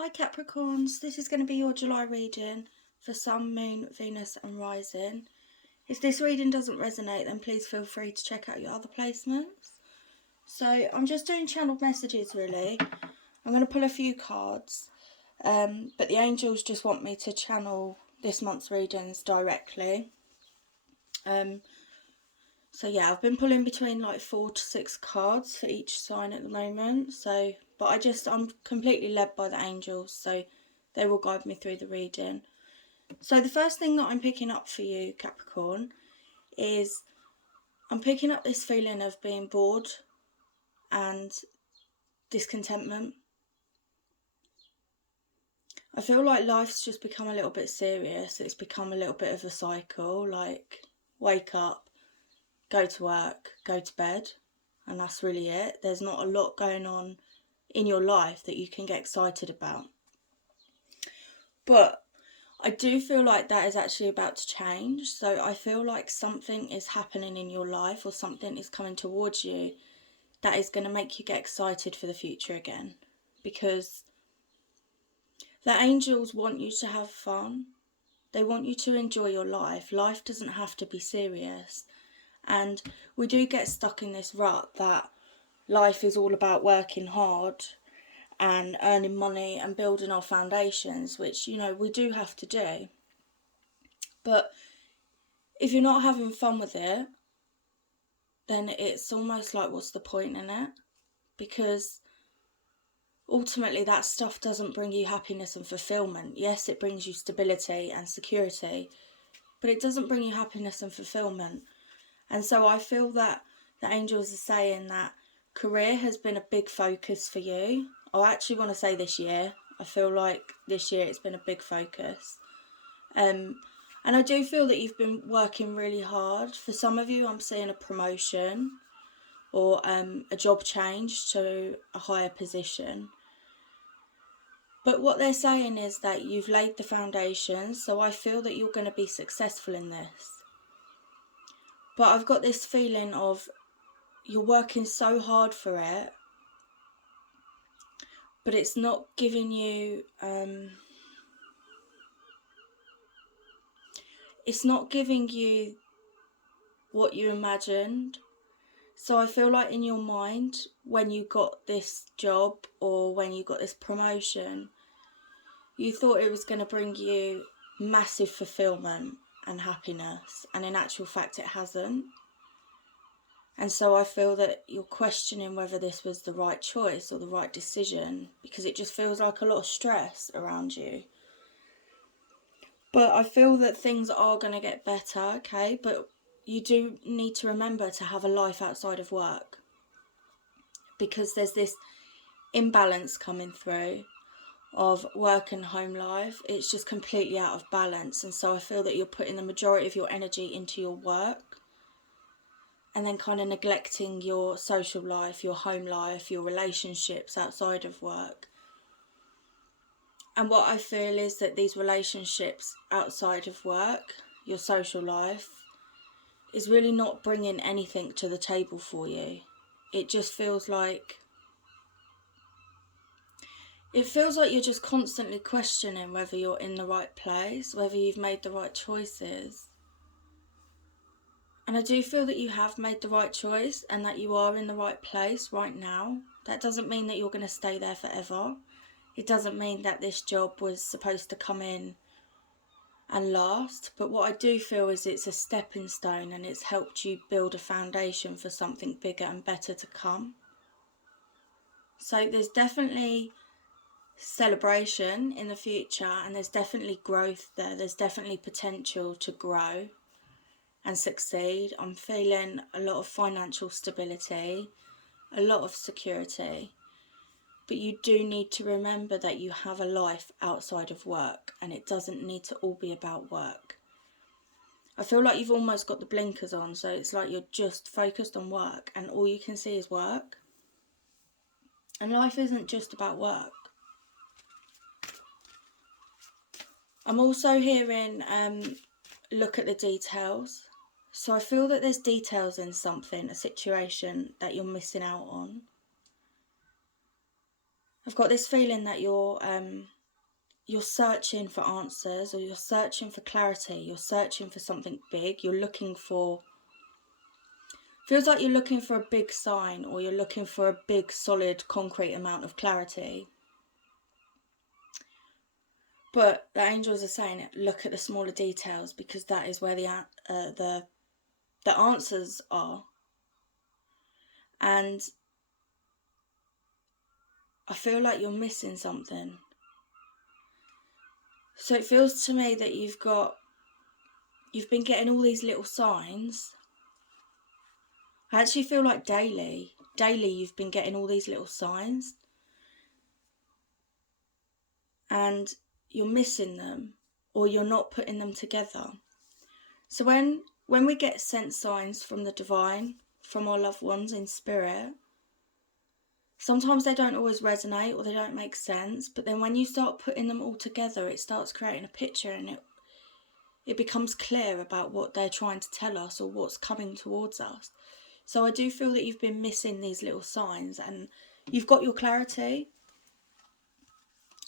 Hi Capricorns, this is going to be your July reading for Sun, Moon, Venus and Rising. If this reading doesn't resonate, then please feel free to check out your other placements. So I'm just doing channeled messages really. I'm going to pull a few cards, but the angels just want me to channel this month's readings directly. So yeah, I've been pulling between like 4 to 6 cards for each sign at the moment. But I'm completely led by the angels, so they will guide me through the reading. So the first thing that I'm picking up for you, Capricorn, is I'm picking up this feeling of being bored and discontentment. I feel like life's just become a little bit serious. It's become a little bit of a cycle, like wake up, go to work, go to bed, and that's really it. There's not a lot going on in your life that you can get excited about. But I do feel like that is actually about to change. So I feel like something is happening in your life or something is coming towards you that is going to make you get excited for the future again. Because the angels want you to have fun. They want you to enjoy your life. Life doesn't have to be serious. And we do get stuck in this rut that life is all about working hard and earning money and building our foundations, which, you know, we do have to do. But if you're not having fun with it, then it's almost like, what's the point in it? Because ultimately that stuff doesn't bring you happiness and fulfillment. Yes, it brings you stability and security, but it doesn't bring you happiness and fulfillment. And so I feel that the angels are saying that career has been a big focus for you. I actually want to say this year. I feel like this year it's been a big focus. And I do feel that you've been working really hard. For some of you, I'm seeing a promotion or a job change to a higher position. But what they're saying is that you've laid the foundations, so I feel that you're going to be successful in this. But I've got this feeling of you're working so hard for it, but it's not giving you what you imagined. So I feel like in your mind, when you got this job or when you got this promotion, you thought it was going to bring you massive fulfillment and happiness, and in actual fact it hasn't. And so I feel that you're questioning whether this was the right choice or the right decision, because it just feels like a lot of stress around you. But I feel that things are going to get better, okay? But you do need to remember to have a life outside of work, because there's this imbalance coming through of work and home life. It's just completely out of balance. And so I feel that you're putting the majority of your energy into your work and then kind of neglecting your social life, your home life, your relationships outside of work. And what I feel is that these relationships outside of work, your social life, is really not bringing anything to the table for you. It just feels like you're just constantly questioning whether you're in the right place, whether you've made the right choices. And I do feel that you have made the right choice and that you are in the right place right now. That doesn't mean that you're going to stay there forever. It doesn't mean that this job was supposed to come in and last. But what I do feel is it's a stepping stone and it's helped you build a foundation for something bigger and better to come. So there's definitely celebration in the future, and there's definitely growth there. There's definitely potential to grow and succeed. I'm feeling a lot of financial stability, a lot of security. But you do need to remember that you have a life outside of work, and it doesn't need to all be about work. I feel like you've almost got the blinkers on, so it's like you're just focused on work and all you can see is work. And life isn't just about work. I'm also hearing look at the details. So I feel that there's details in something, a situation that you're missing out on. I've got this feeling that you're searching for answers, or you're searching for clarity, you're searching for something big, you're looking for, feels like you're looking for a big sign, or you're looking for a big, solid, concrete amount of clarity. But the angels are saying, look at the smaller details, because that is where the answers are. And I feel like you're missing something. So it feels to me that you've been getting all these little signs. I actually feel like daily you've been getting all these little signs, and you're missing them, or you're not putting them together. So when we get sent signs from the divine, from our loved ones in spirit, sometimes they don't always resonate, or they don't make sense, but then when you start putting them all together, it starts creating a picture, and it becomes clear about what they're trying to tell us, or what's coming towards us. So I do feel that you've been missing these little signs, and you've got your clarity.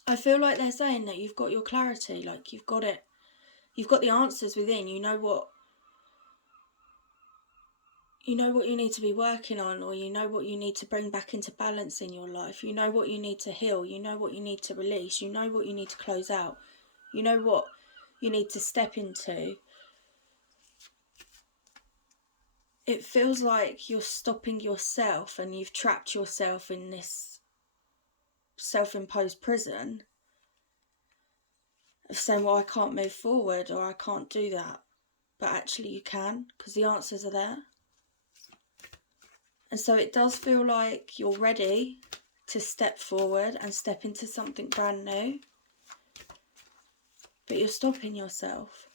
I feel like they're saying that you've got your clarity, like you've got it. You've got the answers within. You know what you need to be working on, or you know what you need to bring back into balance in your life. You know what you need to heal. You know what you need to release. You know what you need to close out. You know what you need to step into. It feels like you're stopping yourself, and you've trapped yourself in this self-imposed prison of saying, well, I can't move forward, or I can't do that. But actually you can, because the answers are there. And so it does feel like you're ready to step forward and step into something brand new. But you're stopping yourself.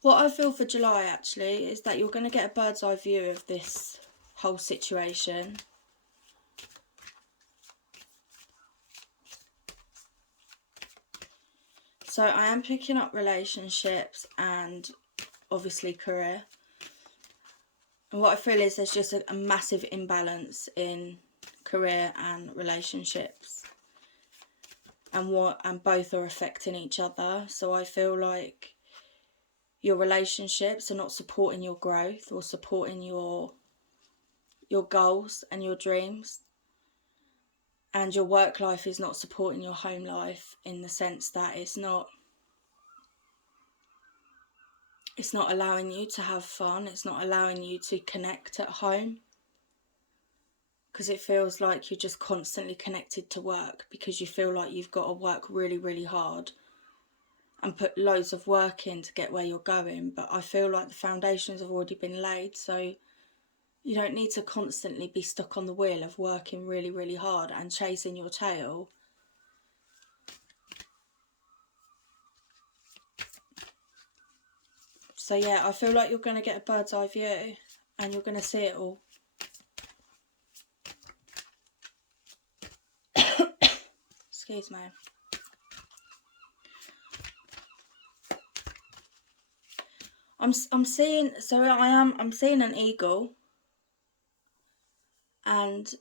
What I feel for July, actually, is that you're going to get a bird's eye view of this whole situation. So I am picking up relationships and obviously career. And what I feel is there's just a massive imbalance in career and relationships. And both are affecting each other. So I feel like your relationships are not supporting your growth, or supporting your goals and your dreams. And your work life is not supporting your home life, in the sense that it's not allowing you to have fun. It's not allowing you to connect at home, because it feels like you're just constantly connected to work, because you feel like you've got to work really, really hard and put loads of work in to get where you're going. But I feel like the foundations have already been laid, so you don't need to constantly be stuck on the wheel of working really, really hard and chasing your tail. So yeah, I feel like you're going to get a bird's eye view, and you're going to see it all. Excuse me. I'm seeing an eagle, and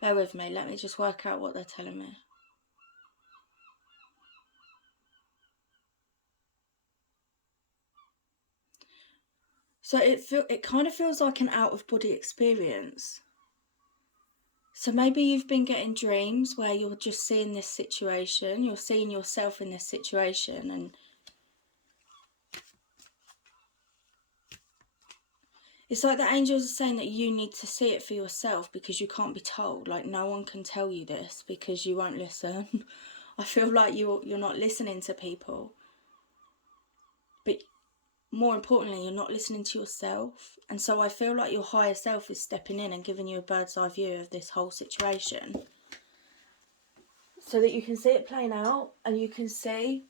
bear with me, let me just work out what they're telling me. So it kind of feels like an out of body experience. So maybe you've been getting dreams where you're just seeing this situation, you're seeing yourself in this situation, and it's like the angels are saying that you need to see it for yourself, because you can't be told. Like, no one can tell you this, because you won't listen. I feel like you're not listening to people. But more importantly, you're not listening to yourself. And so I feel like your higher self is stepping in and giving you a bird's eye view of this whole situation, so that you can see it playing out, and you can see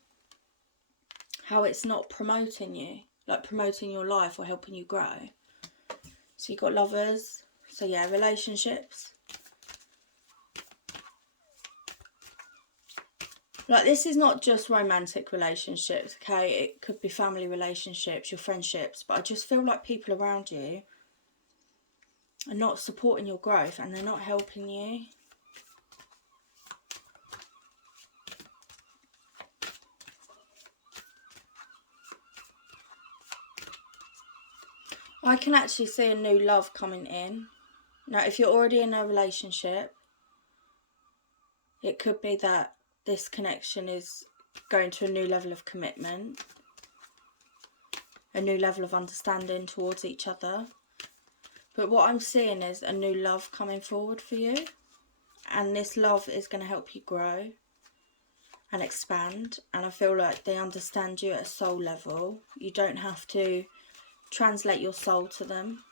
how it's not promoting you, like promoting your life or helping you grow. So you've got lovers. So yeah, relationships. Like, this is not just romantic relationships, okay? It could be family relationships, your friendships. But I just feel like people around you are not supporting your growth and they're not helping you. I can actually see a new love coming in. Now, if you're already in a relationship, it could be that this connection is going to a new level of commitment, a new level of understanding towards each other. But what I'm seeing is a new love coming forward for you. And this love is going to help you grow and expand. And I feel like they understand you at a soul level. You don't have to translate your soul to them.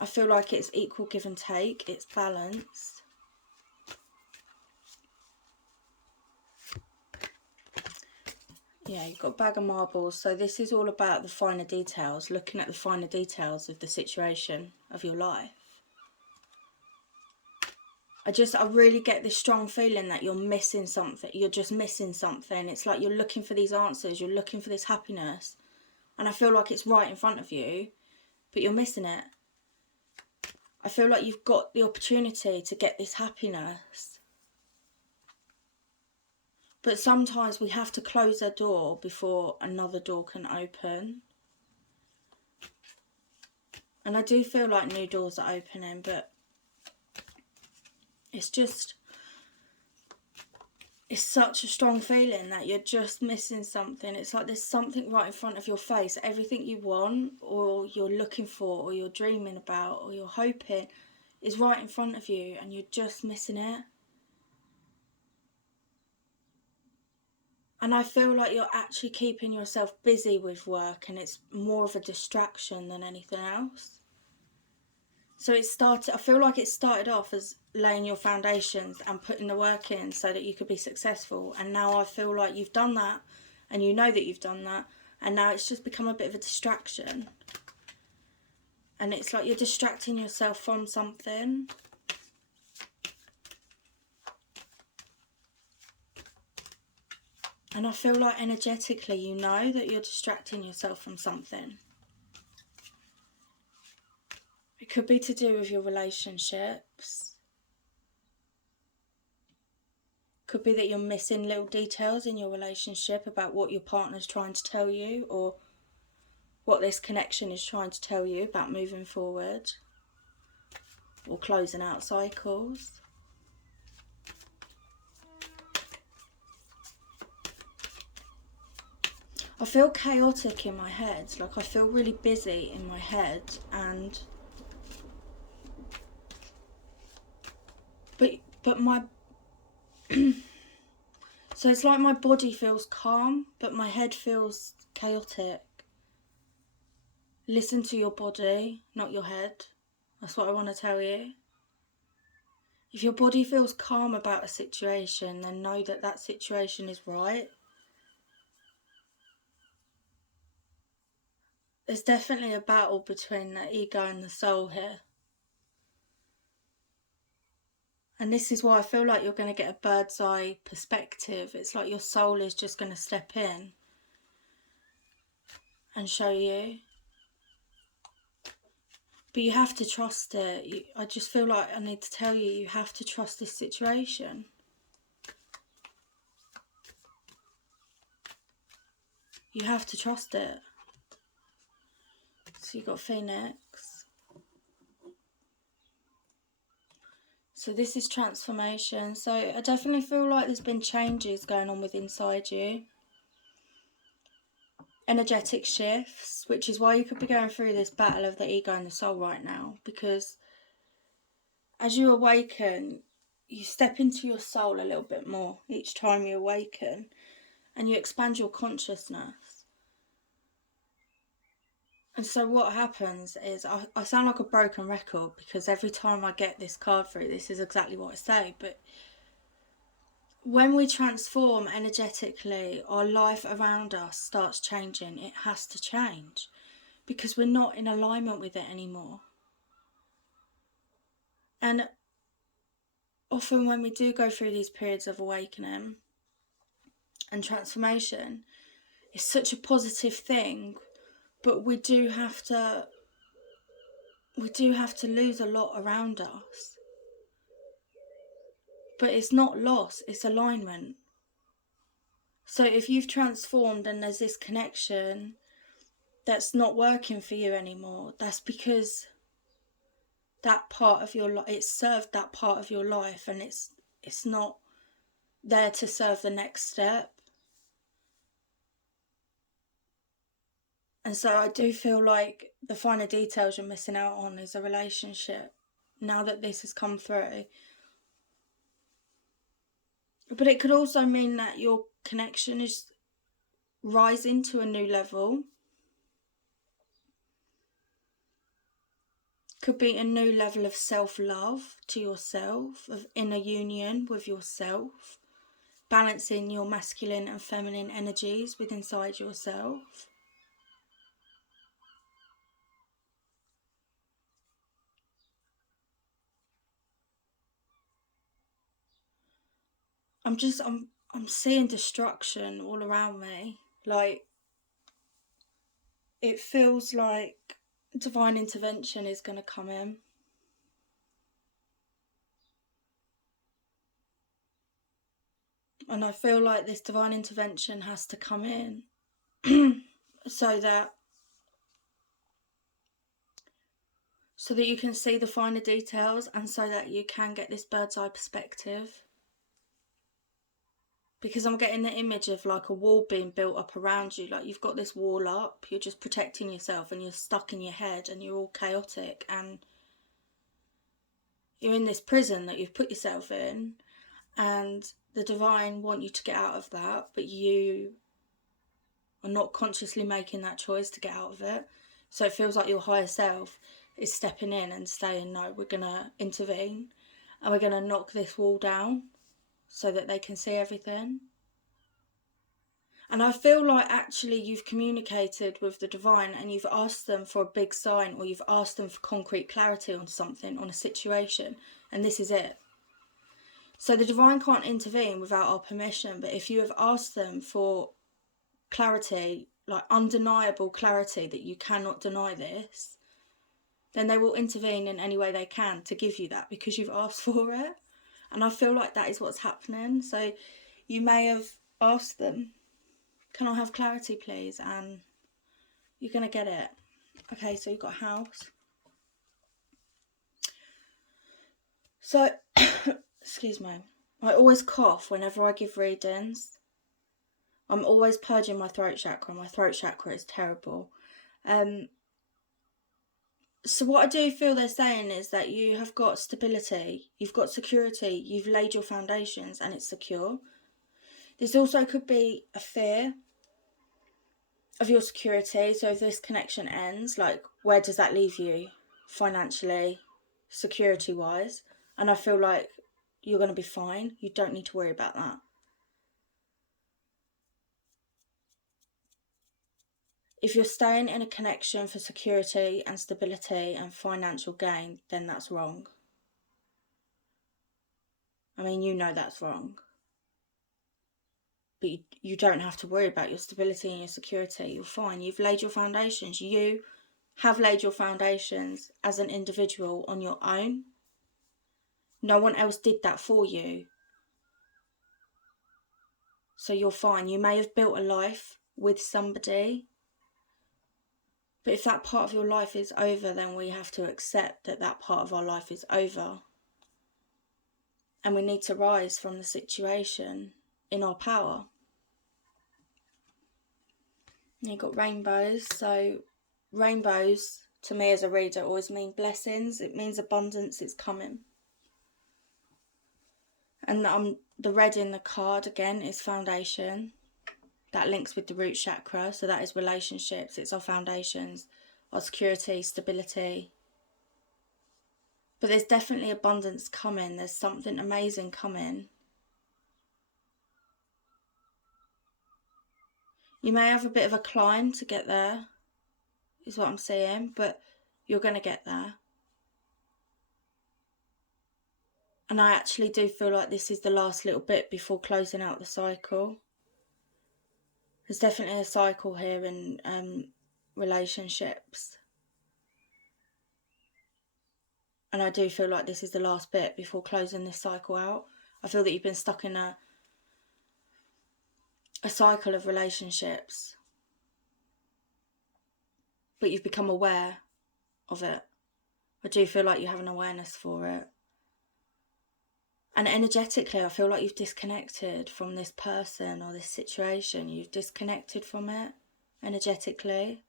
I feel like it's equal give and take. It's balanced. Yeah, you've got a bag of marbles. So this is all about the finer details, looking at the finer details of the situation of your life. I really get this strong feeling that you're missing something. You're just missing something. It's like you're looking for these answers. You're looking for this happiness. And I feel like it's right in front of you, but you're missing it. I feel like you've got the opportunity to get this happiness. But sometimes we have to close a door before another door can open. And I do feel like new doors are opening, but it's such a strong feeling that you're just missing something. It's like there's something right in front of your face. Everything you want, or you're looking for, or you're dreaming about, or you're hoping is right in front of you, and you're just missing it. And I feel like you're actually keeping yourself busy with work, and it's more of a distraction than anything else. So I feel like it started off as laying your foundations and putting the work in so that you could be successful. And now I feel like you've done that, and you know that you've done that, and now it's just become a bit of a distraction. And it's like you're distracting yourself from something. And I feel like energetically you know that you're distracting yourself from something. It could be to do with your relationships. Could be that you're missing little details in your relationship about what your partner's trying to tell you, or what this connection is trying to tell you about moving forward or closing out cycles. I feel chaotic in my head, like I feel really busy in my head, and but my so it's like my body feels calm, but my head feels chaotic. Listen to your body, not your head. That's what I want to tell you. If your body feels calm about a situation, then know that that situation is right. There's definitely a battle between the ego and the soul here. And this is why I feel like you're going to get a bird's eye perspective. It's like your soul is just going to step in and show you. But you have to trust it. I just feel like I need to tell you, you have to trust this situation. You have to trust it. So you've got Phoenix. So this is transformation. So I definitely feel like there's been changes going on with inside you. Energetic shifts, which is why you could be going through this battle of the ego and the soul right now. Because as you awaken, you step into your soul a little bit more each time you awaken. And you expand your consciousness. And so what happens is, I sound like a broken record because every time I get this card through, this is exactly what I say. But when we transform energetically, our life around us starts changing. It has to change because we're not in alignment with it anymore. And often when we do go through these periods of awakening and transformation, it's such a positive thing But we do have to lose a lot around us. But it's not loss, it's alignment. So if you've transformed and there's this connection that's not working for you anymore, that's because that part of your life, it served that part of your life, and it's not there to serve the next step. And so I do feel like the finer details you're missing out on is a relationship, now that this has come through. But it could also mean that your connection is rising to a new level. Could be a new level of self-love to yourself, of inner union with yourself, balancing your masculine and feminine energies within inside yourself. I'm seeing destruction all around me. Like, it feels like divine intervention is going to come in. And I feel like this divine intervention has to come in so that you can see the finer details, and so that you can get this bird's eye perspective. Because I'm getting the image of like a wall being built up around you. Like, you've got this wall up, you're just protecting yourself, and you're stuck in your head, and you're all chaotic, and you're in this prison that you've put yourself in, and the divine want you to get out of that, but you are not consciously making that choice to get out of it. So it feels like your higher self is stepping in and saying, no, we're going to intervene, and we're going to knock this wall down so that they can see everything. And I feel like actually you've communicated with the divine, and you've asked them for a big sign, or you've asked them for concrete clarity on something, on a situation, and this is it. So the divine can't intervene without our permission, but if you have asked them for clarity, like undeniable clarity that you cannot deny this, then they will intervene in any way they can to give you that, because you've asked for it. And I feel like that is what's happening. So you may have asked them, can I have clarity please? And you're going to get it. Okay, so you've got house. So, excuse me. I always cough whenever I give readings. I'm always purging my throat chakra. My throat chakra is terrible. So what I do feel they're saying is that you have got stability, you've got security, you've laid your foundations, and it's secure. This also could be a fear of your security. So if this connection ends, like, where does that leave you financially, security wise? And I feel like you're going to be fine. You don't need to worry about that. If you're staying in a connection for security and stability and financial gain, then that's wrong. I mean, you know that's wrong. But you don't have to worry about your stability and your security. You're fine. You've laid your foundations. You have laid your foundations as an individual on your own. No one else did that for you. So you're fine. You may have built a life with somebody, but if that part of your life is over, then we have to accept that that part of our life is over. And we need to rise from the situation in our power. You've got rainbows. So rainbows, to me as a reader, always mean blessings. It means abundance is coming. And the red in the card, again, is foundation. That links with the root chakra. So that is relationships. It's our foundations, our security, stability. But there's definitely abundance coming. There's something amazing coming. You may have a bit of a climb to get there, is what I'm saying, but you're going to get there. And I actually do feel like this is the last little bit before closing out the cycle. There's definitely a cycle here in relationships. And I do feel like this is the last bit before closing this cycle out. I feel that you've been stuck in a cycle of relationships, but you've become aware of it. I do feel like you have an awareness for it. And energetically, I feel like you've disconnected from this person or this situation. You've disconnected from it energetically.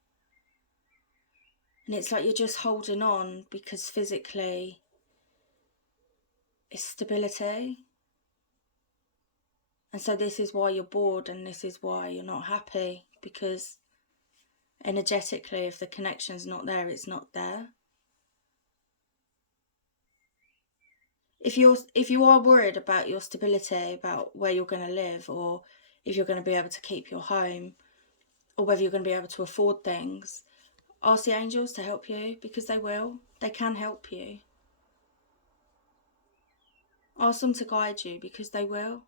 And it's like you're just holding on because physically it's stability. And so this is why you're bored and this is why you're not happy, because energetically, if the connection's not there, it's not there. If you are worried about your stability, about where you're going to live, or if you're going to be able to keep your home, or whether you're going to be able to afford things, ask the angels to help you, because they will. They can help you. Ask them to guide you, because they will.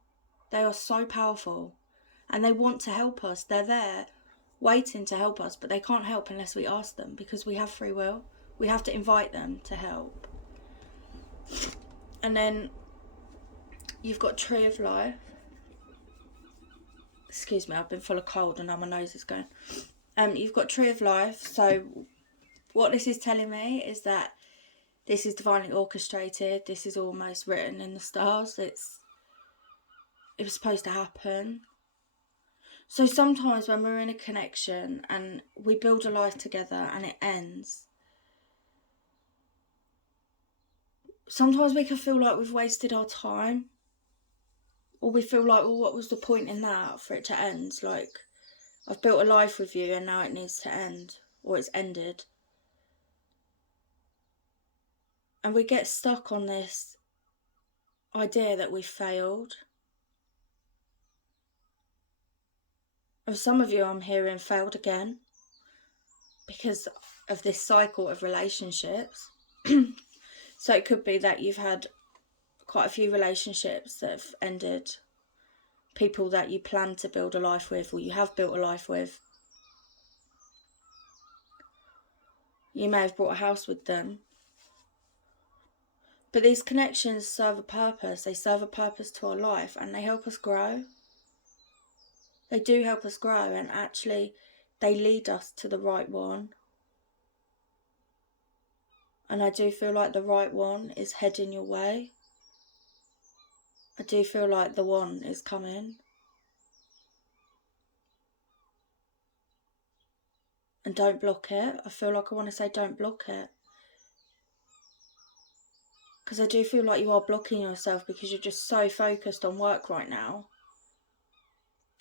They are so powerful and they want to help us. They're there waiting to help us, but they can't help unless we ask them, because we have free will. We have to invite them to help. And then you've got Tree of Life. Excuse me, I've been full of cold and now my nose is going. You've got Tree of Life. So what this is telling me is that this is divinely orchestrated. This is almost written in the stars. It was supposed to happen. So sometimes when we're in a connection and we build a life together and it ends, sometimes we can feel like we've wasted our time. Or we feel like, well, what was the point in that for it to end? Like, I've built a life with you and now it needs to end. Or it's ended. And we get stuck on this idea that we failed. And some of you, I'm hearing, failed again because of this cycle of relationships. So it could be that you've had quite a few relationships that have ended. People that you plan to build a life with, or you have built a life with. You may have bought a house with them. But these connections serve a purpose. They serve a purpose to our life and they help us grow. They do help us grow, and actually they lead us to the right one. And I do feel like the right one is heading your way. I do feel like the one is coming. And don't block it. I feel like I want to say don't block it. Because I do feel like you are blocking yourself because you're just so focused on work right now.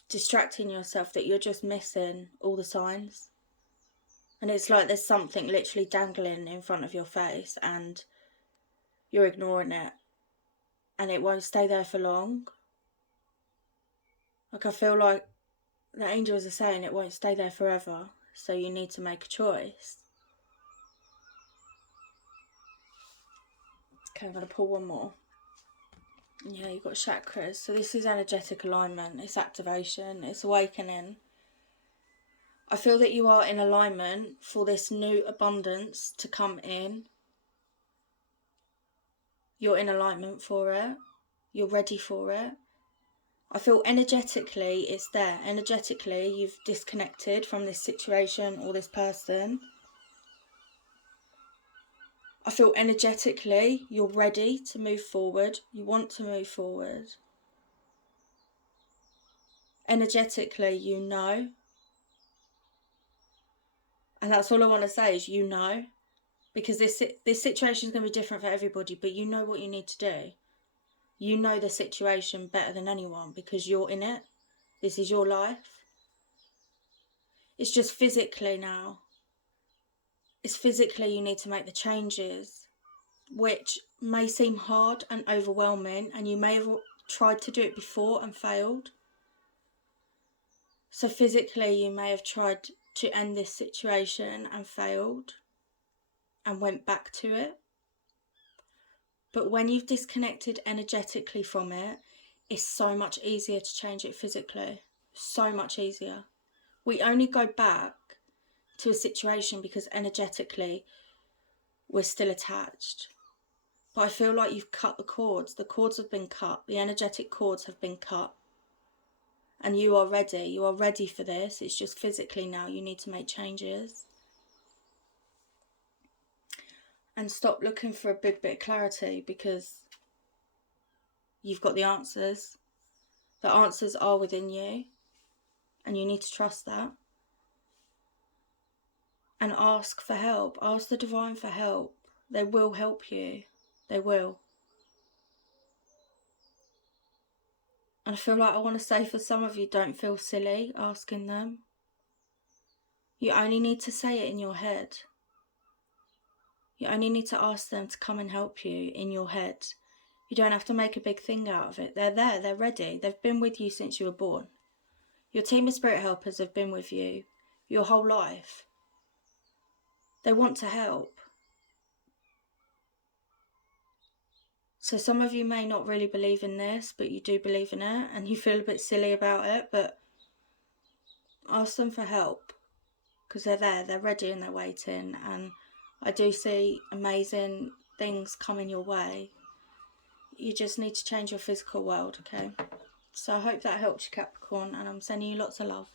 Distracting yourself that you're just missing all the signs. And it's like there's something literally dangling in front of your face and you're ignoring it. And it won't stay there for long. Like, I feel like the angels are saying it won't stay there forever. So you need to make a choice. Okay, I'm going to pull one more. Yeah, you've got chakras. So this is energetic alignment. It's activation. It's awakening. I feel that you are in alignment for this new abundance to come in. You're in alignment for it. You're ready for it. I feel energetically it's there. Energetically you've disconnected from this situation or this person. I feel energetically you're ready to move forward. You want to move forward. Energetically you know. And that's all I want to say is you know. Because this situation is going to be different for everybody, but you know what you need to do. You know the situation better than anyone because you're in it. This is your life. It's just physically now. It's physically you need to make the changes, which may seem hard and overwhelming, and you may have tried to do it before and failed. So physically you may have tried to end this situation and failed and went back to it. But when you've disconnected energetically from it, it's so much easier to change it physically. So much easier. We only go back to a situation because energetically we're still attached. But I feel like you've cut the cords. The cords have been cut. The energetic cords have been cut. And you are ready. You are ready for this. It's just physically now you need to make changes. And stop looking for a big bit of clarity, because you've got the answers. The answers are within you. And you need to trust that. And ask for help. Ask the divine for help. They will help you. They will. And I feel like I want to say for some of you, don't feel silly asking them. You only need to say it in your head. You only need to ask them to come and help you in your head. You don't have to make a big thing out of it. They're there, they're ready. They've been with you since you were born. Your team of spirit helpers have been with you your whole life. They want to help. So some of you may not really believe in this, but you do believe in it, and you feel a bit silly about it, but ask them for help, because they're there, they're ready, and they're waiting. And I do see amazing things coming your way. You just need to change your physical world, okay? So I hope that helps you, Capricorn, and I'm sending you lots of love.